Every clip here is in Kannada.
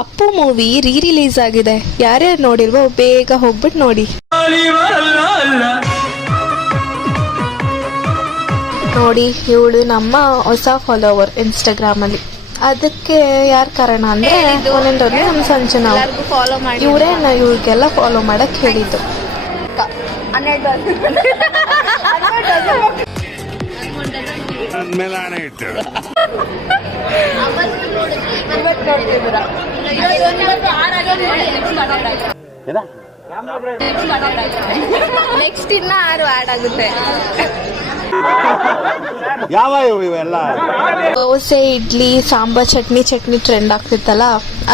ಅಪ್ಪು ಮೂವಿ ರಿಲೀಸ್ ಆಗಿದೆ. ಯಾರ್ಯಾರು ನೋಡಿಲ್ವೋ ಬೇಗ ಹೋಗ್ಬಿಟ್ಟು ನೋಡಿ. ನೋಡಿ, ಇವಳು ನಮ್ಮ ಹೊಸ ಫಾಲೋವರ್ ಇನ್ಸ್ಟಾಗ್ರಾಮ್ ಅಲ್ಲಿ. ಅದಕ್ಕೆ ಯಾರ ಕಾರಣ ಅಂದ್ರೆ ಒಂದೊಂದೊಂದು ನಮ್ಮ ಸಂಜನಾ ಇವರೇ ಇವ್ರಿಗೆಲ್ಲ ಫಾಲೋ ಮಾಡಕ್ ಹೇಳಿದ್ದು. ನೆಕ್ಸ್ಟ್ ಇನ್ನ 6 ಆಡ್ ಆಗುತ್ತೆ. ಯಾವ ಇವೆಲ್ಲ ದೋಸೆ, ಇಡ್ಲಿ, ಸಾಂಬಾರ್, ಚಟ್ನಿ ಟ್ರೆಂಡ್ ಆಗ್ತಿತ್ತಲ್ಲ,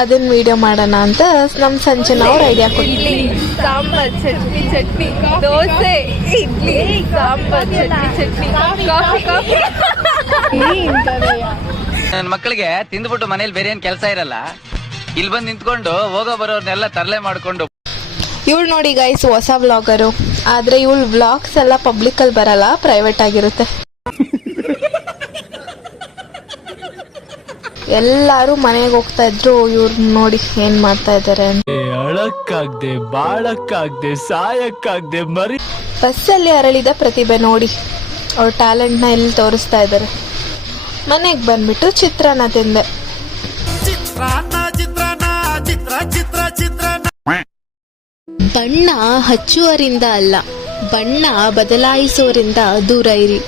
ಅದನ್ನ ವಿಡಿಯೋ ಮಾಡೋಣ ಅಂತ ನಮ್ ಸಂಜನಾ ಅವ್ರ ಐಡಿಯಾ ಕೊಟ್ಟಿದ್ವಿ. ಸಾಂಬಾರ್ ಚಟ್ನಿ ದೋಸೆ ಇಡ್ಲಿ ಸಾಂಬಾರ್ ಚಟ್ನಿ ಕಾಫಿ. ನನ್ನ ಮಕ್ಕಳಿಗೆ ತಿಂದ್ಬಿಟ್ಟು ಮನೇಲಿ ಬೇರೆ ಏನ್ ಕೆಲಸ ಇರಲ್ಲ, ಇಲ್ಲಿ ಬಂದು ನಿಂತ್ಕೊಂಡು ಹೋಗೋ ಬರೋರ್ನೆಲ್ಲ ತರಲೆ ಮಾಡ್ಕೊಂಡು. ಇವಳು ನೋಡಿ ಗೈಸ್, ಹೊಸ ವ್ಲಾಗರು. ಆದ್ರೆ ಇವಳು ವ್ಲಾಗ್ಸ್ ಎಲ್ಲ ಪಬ್ಲಿಕ್ ಅಲ್ಲಿ ಬರಲ್ಲ, ಪ್ರೈವೇಟ್ ಆಗಿರುತ್ತೆ. ಎಲ್ಲಾರು ಮನೆಗೆ ಹೋಗ್ತಾ ಇದ್ರು, ಇವ್ರು ನೋಡಿ ಏನ್ ಮಾಡ್ತಾ ಇದಾರೆ ಅಂತ. ಅಳಕ್ಕಾಗ್ದೆ, ಬಾಳಕ್ಕಾಗ್ದೆ, ಸಾಯಕ್ಕಾಗ್ದೆ, ಮರಿ ಬಸ್ಸಲ್ಲಿ ಅರಳಿದ ಪ್ರತಿಭೆ ನೋಡಿ, ಅವ್ರ ಟ್ಯಾಲೆಂಟ್ ನ ಎಲ್ಲಿ ತೋರಿಸ್ತಾ ಇದಾರೆ. ಮನೆಗೆ ಬಂದ್ಬಿಟ್ಟು ಚಿತ್ರಾನ್ನ ತಿಂದೆ. ಬಣ್ಣ ಹಚ್ಚುವರಿಂದ ಅಲ್ಲ, ಬಣ್ಣ ಬದಲಾಯಿಸೋರಿಂದ ದೂರ ಇರಿ.